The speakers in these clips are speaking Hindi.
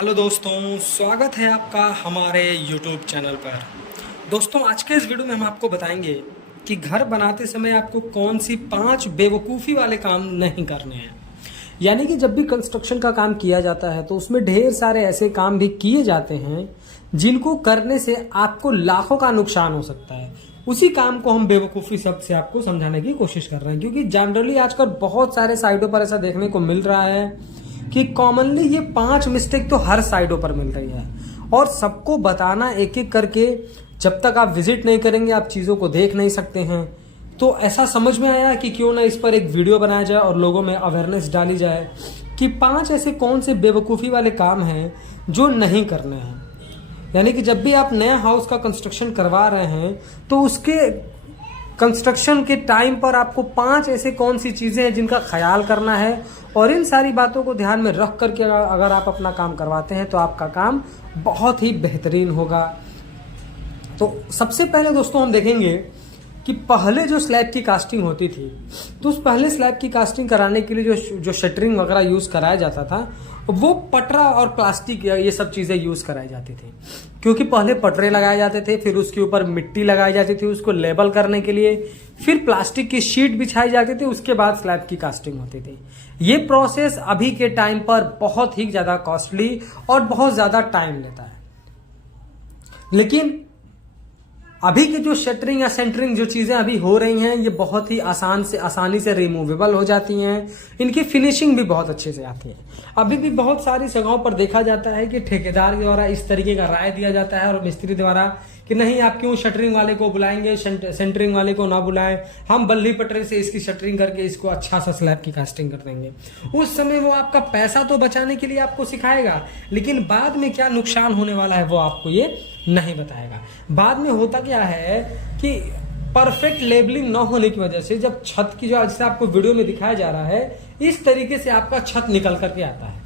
हेलो दोस्तों, स्वागत है आपका हमारे YouTube चैनल पर। दोस्तों, आज के इस वीडियो में हम आपको बताएंगे कि घर बनाते समय आपको कौन सी 5 बेवकूफ़ी वाले काम नहीं करने हैं। यानी कि जब भी कंस्ट्रक्शन का काम किया जाता है तो उसमें ढेर सारे ऐसे काम भी किए जाते हैं जिनको करने से आपको लाखों का नुकसान हो सकता है। उसी काम को हम बेवकूफ़ी शब्द से आपको समझाने की कोशिश कर रहे हैं, क्योंकि जनरली आजकल बहुत सारे साइटों पर ऐसा देखने को मिल रहा है कि कॉमनली ये 5 मिस्टेक तो हर साइडों पर मिल रही है, और सबको बताना एक एक करके जब तक आप विजिट नहीं करेंगे आप चीज़ों को देख नहीं सकते हैं। तो ऐसा समझ में आया कि क्यों ना इस पर एक वीडियो बनाया जाए और लोगों में अवेयरनेस डाली जाए कि 5 ऐसे कौन से बेवकूफ़ी वाले काम हैं जो नहीं करने हैं। यानी कि जब भी आप नया हाउस का कंस्ट्रक्शन करवा रहे हैं तो उसके कंस्ट्रक्शन के टाइम पर आपको 5 ऐसे कौन सी चीज़ें हैं जिनका ख्याल करना है, और इन सारी बातों को ध्यान में रख करके अगर आप अपना काम करवाते हैं तो आपका काम बहुत ही बेहतरीन होगा। तो सबसे पहले दोस्तों हम देखेंगे कि पहले जो स्लैब की कास्टिंग होती थी तो उस पहले स्लैब की कास्टिंग कराने के लिए जो शटरिंग वगैरह यूज़ कराया जाता था वो पटरा और प्लास्टिक ये सब चीज़ें यूज़ कराई जाती थी, क्योंकि पहले पटरे लगाए जाते थे, फिर उसके ऊपर मिट्टी लगाई जाती थी उसको लेबल करने के लिए, फिर प्लास्टिक की शीट बिछाई जाती थी, उसके बाद स्लैब की कास्टिंग होती थी। ये प्रोसेस अभी के टाइम पर बहुत ही ज़्यादा कॉस्टली और बहुत ज़्यादा टाइम लेता है, लेकिन अभी की जो शटरिंग या सेंटरिंग जो चीज़ें अभी हो रही हैं ये बहुत ही आसानी से रिमूवेबल हो जाती हैं। इनकी फिनिशिंग भी बहुत अच्छे से आती है। अभी भी बहुत सारी जगहों पर देखा जाता है कि ठेकेदार द्वारा इस तरीके का राय दिया जाता है और मिस्त्री द्वारा कि नहीं, आप क्यों शटरिंग वाले को बुलाएंगे, सेंटरिंग वाले को ना बुलाएं, हम बल्ली पटरे से इसकी शटरिंग करके इसको अच्छा सा स्लैब की कास्टिंग कर देंगे। उस समय वो आपका पैसा तो बचाने के लिए आपको सिखाएगा, लेकिन बाद में क्या नुकसान होने वाला है वो आपको ये नहीं बताएगा। बाद में होता क्या है कि परफेक्ट लेबलिंग ना होने की वजह से जब छत की जो जैसे आपको वीडियो में दिखाया जा रहा है इस तरीके से आपका छत निकल करके आता है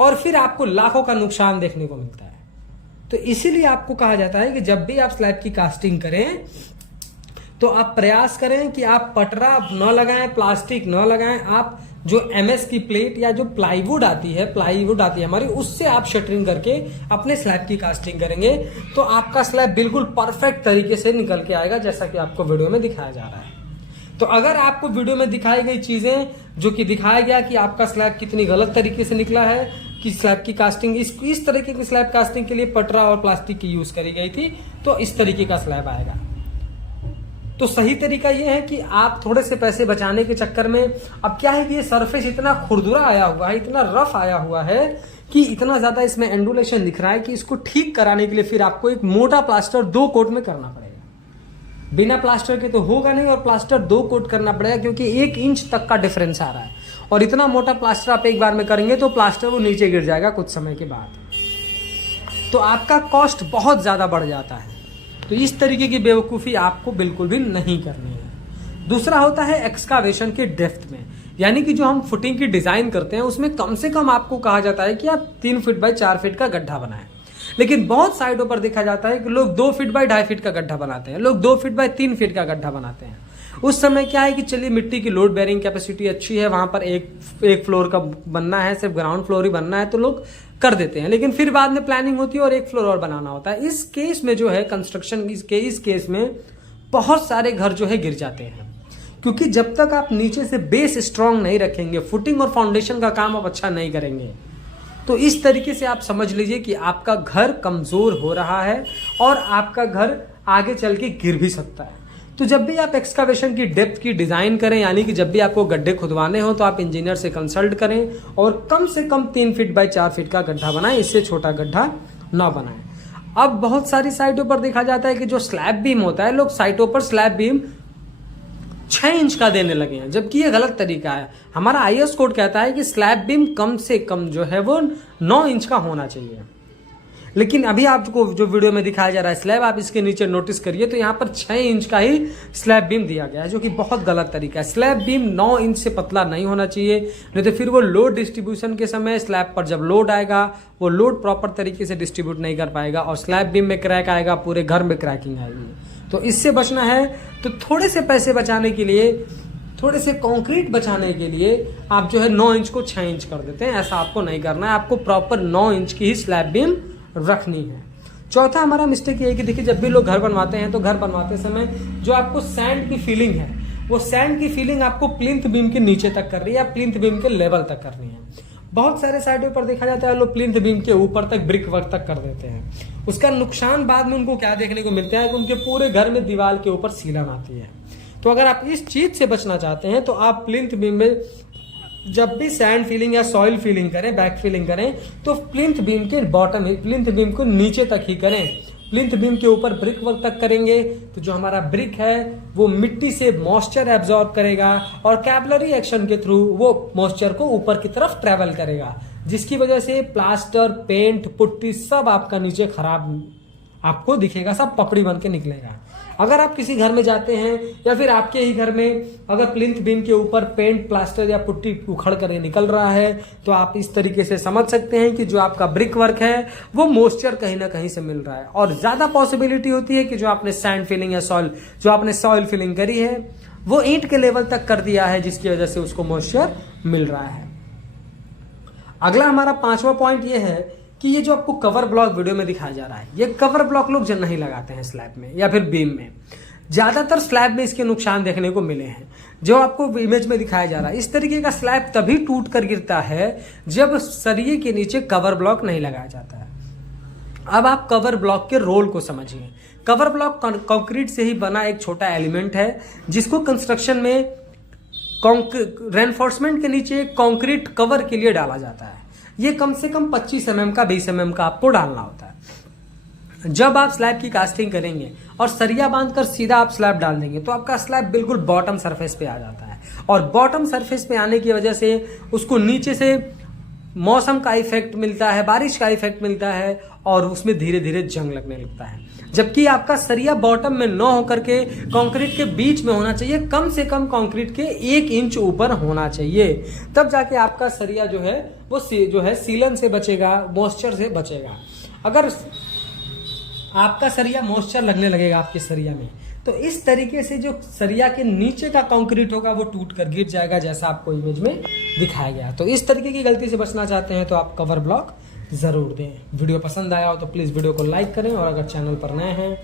और फिर आपको लाखों का नुकसान देखने को मिलता है। तो इसीलिए आपको कहा जाता है कि जब भी आप स्लैब की कास्टिंग करें तो आप प्रयास करें कि आप पटरा न लगाएं, प्लास्टिक न लगाएं, आप जो एमएस की प्लेट या जो प्लाईवुड आती है हमारी, उससे आप शटरिंग करके अपने स्लैब की कास्टिंग करेंगे तो आपका स्लैब बिल्कुल परफेक्ट तरीके से निकल के आएगा, जैसा कि आपको वीडियो में दिखाया जा रहा है। तो अगर आपको वीडियो में दिखाई गई चीजें जो कि दिखाया गया कि आपका स्लैब कितनी गलत तरीके से निकला है, कि स्लैब की कास्टिंग इस तरीके की स्लैब कास्टिंग के लिए पटरा और प्लास्टिक की यूज करी गई थी, तो इस तरीके का स्लैब आएगा। तो सही तरीका ये है कि आप थोड़े से पैसे बचाने के चक्कर में, अब क्या है कि ये सरफेस इतना खुरदुरा आया हुआ है, इतना रफ आया हुआ है कि इतना ज्यादा इसमें एंडुलेशन दिख रहा है कि इसको ठीक कराने के लिए फिर आपको एक मोटा प्लास्टर 2 कोट में करना पड़ेगा। बिना प्लास्टर के तो होगा नहीं, और प्लास्टर 2 कोट करना पड़ेगा क्योंकि 1 इंच तक का डिफरेंस आ रहा है, और इतना मोटा प्लास्टर आप एक बार में करेंगे तो प्लास्टर वो नीचे गिर जाएगा कुछ समय के बाद, तो आपका कॉस्ट बहुत ज्यादा बढ़ जाता है। तो इस तरीके की बेवकूफ़ी आपको बिल्कुल भी नहीं करनी है। दूसरा होता है एक्सकावेशन के डेप्थ में, यानी कि जो हम फुटिंग की डिज़ाइन करते हैं उसमें कम से कम आपको कहा जाता है कि आप 3 फीट बाय 4 फीट का गड्ढा बनाएं, लेकिन बहुत साइडों पर देखा जाता है कि लोग 2 फीट बाय 2.5 फीट का गड्ढा बनाते हैं, लोग 2 फीट बाय 3 फीट का गड्ढा बनाते हैं। उस समय क्या है कि चलिए मिट्टी की लोड बेयरिंग कैपेसिटी अच्छी है, वहां पर एक फ्लोर का बनना है, सिर्फ ग्राउंड फ्लोर ही बनना है तो लोग कर देते हैं, लेकिन फिर बाद में प्लानिंग होती है और 1 फ्लोर और बनाना होता है। इस केस में जो है कंस्ट्रक्शन इस केस में बहुत सारे घर जो है गिर जाते हैं, क्योंकि जब तक आप नीचे से बेस स्ट्रांग नहीं रखेंगे, फुटिंग और फाउंडेशन का काम आप अच्छा नहीं करेंगे, तो इस तरीके से आप समझ लीजिए कि आपका घर कमजोर हो रहा है और आपका घर आगे चल के गिर भी सकता है। तो जब भी आप एक्सकावेशन की डेप्थ की डिज़ाइन करें, यानी कि जब भी आपको गड्ढे खुदवाने हो तो आप इंजीनियर से कंसल्ट करें और कम से कम 3 फीट बाय 4 फीट का गड्ढा बनाएं, इससे छोटा गड्ढा ना बनाएं। अब बहुत सारी साइटों पर देखा जाता है कि जो स्लैब बीम होता है, लोग साइटों पर स्लैब बीम 6 इंच का देने लगे हैं, जबकि ये गलत तरीका है। हमारा आईएस कोड कहता है कि स्लैब बीम कम से कम जो है वो 9 इंच का होना चाहिए, लेकिन अभी आपको जो वीडियो में दिखाया जा रहा है स्लैब, आप इसके नीचे नोटिस करिए तो यहाँ पर 6 इंच का ही स्लैब बीम दिया गया है, जो कि बहुत गलत तरीका है। स्लैब बीम 9 इंच से पतला नहीं होना चाहिए, नहीं तो फिर वो लोड डिस्ट्रीब्यूशन के समय स्लैब पर जब लोड आएगा वो लोड प्रॉपर तरीके से डिस्ट्रीब्यूट नहीं कर पाएगा और स्लैब बीम में क्रैक आएगा, पूरे घर में क्रैकिंग आएगी। तो इससे बचना है तो थोड़े से पैसे बचाने के लिए, थोड़े से कंक्रीट बचाने के लिए आप जो है 9 इंच को 6 इंच कर देते हैं। ऐसा आपको नहीं करना है, आपको प्रॉपर 9 इंच की ही स्लैब बीम रखनी है। चौथा हमारा मिस्टेक ये है कि देखिए जब भी लोग घर बनवाते हैं तो घर बनवाते समय जो आपको सैंड की फीलिंग है, वो सैंड की फीलिंग आपको प्लिंथ बीम के नीचे तक करनी है या प्लिंथ बीम के लेवल तक करनी है। बहुत सारे साइडों पर देखा जाता है लोग प्लिंथ बीम के ऊपर तक ब्रिक वर्क तक कर देते हैं। उसका नुकसान बाद में उनको क्या देखने को मिलता है कि उनके पूरे घर में दीवार के ऊपर सीलन आती है। तो अगर आप इस चीज से बचना चाहते हैं तो आप प्लिंथ बीम में जब भी सैंड फीलिंग या सॉइल फीलिंग करें, बैक फीलिंग करें, तो प्लिंथ बीम के बॉटम, प्लिंथ बीम को नीचे तक ही करें। प्लिंथ बीम के ऊपर ब्रिक वर्क तक करेंगे तो जो हमारा ब्रिक है वो मिट्टी से मॉइस्चर एब्जॉर्ब करेगा और कैपिलरी एक्शन के थ्रू वो मॉइस्चर को ऊपर की तरफ ट्रेवल करेगा, जिसकी वजह से प्लास्टर, पेंट, पुट्टी सब आपका नीचे खराब आपको दिखेगा, सब पपड़ी बन के निकलेगा। अगर आप किसी घर में जाते हैं या फिर आपके ही घर में अगर प्लिंथ बीम के ऊपर पेंट, प्लास्टर या पुट्टी उखड़ कर निकल रहा है तो आप इस तरीके से समझ सकते हैं कि जो आपका ब्रिक वर्क है वो मॉइस्चर कहीं ना कहीं से मिल रहा है। और ज्यादा पॉसिबिलिटी होती है कि जो आपने सैंड फिलिंग या सॉइल फिलिंग करी है वो ईंट के लेवल तक कर दिया है, जिसकी वजह से उसको मॉइस्चर मिल रहा है। अगला हमारा 5वां पॉइंट ये है कि ये जो आपको कवर ब्लॉक वीडियो में दिखाया जा रहा है, ये कवर ब्लॉक लोग नहीं लगाते हैं स्लैब में या फिर बीम में। ज्यादातर स्लैब में इसके नुकसान देखने को मिले हैं जो आपको इमेज में दिखाया जा रहा है। इस तरीके का स्लैब तभी टूट कर गिरता है जब सरिये के नीचे कवर ब्लॉक नहीं लगाया जाता है। अब आप कवर ब्लॉक के रोल को समझिए। कवर ब्लॉक कंक्रीट से ही बना एक छोटा एलिमेंट है जिसको कंस्ट्रक्शन में रेनफोर्समेंट के नीचे कंक्रीट कवर के लिए डाला जाता है। ये कम से कम 25 mm का 20 mm का आपको डालना होता है। जब आप स्लैब की कास्टिंग करेंगे और सरिया बांधकर सीधा आप स्लैब डाल देंगे तो आपका स्लैब बिल्कुल बॉटम सरफेस पे आ जाता है और बॉटम सरफेस पे आने की वजह से उसको नीचे से मौसम का इफेक्ट मिलता है, बारिश का इफेक्ट मिलता है और उसमें धीरे धीरे जंग लगने लगता है। जबकि आपका सरिया बॉटम में न होकर के कंक्रीट के बीच में होना चाहिए, कम से कम कंक्रीट के 1 इंच ऊपर होना चाहिए, तब जाके आपका सरिया जो है वो जो है सीलन से बचेगा, मॉइस्चर से बचेगा। अगर आपका सरिया मॉइस्चर लगने लगेगा आपके सरिया में तो इस तरीके से जो सरिया के नीचे का कंक्रीट होगा वो टूट कर गिर जाएगा, जैसा आपको इमेज में दिखाया गया। तो इस तरीके की गलती से बचना चाहते हैं तो आप कवर ब्लॉक जरूर दें। वीडियो पसंद आया हो तो प्लीज़ वीडियो को लाइक करें और अगर चैनल पर नए हैं,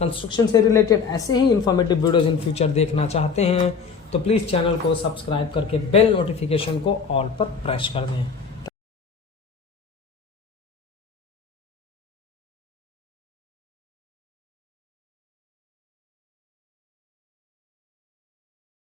कंस्ट्रक्शन से रिलेटेड ऐसे ही इन्फॉर्मेटिव वीडियोस इन फ्यूचर देखना चाहते हैं तो प्लीज़ चैनल को सब्सक्राइब करके बेल नोटिफिकेशन को ऑल पर प्रेस कर दें।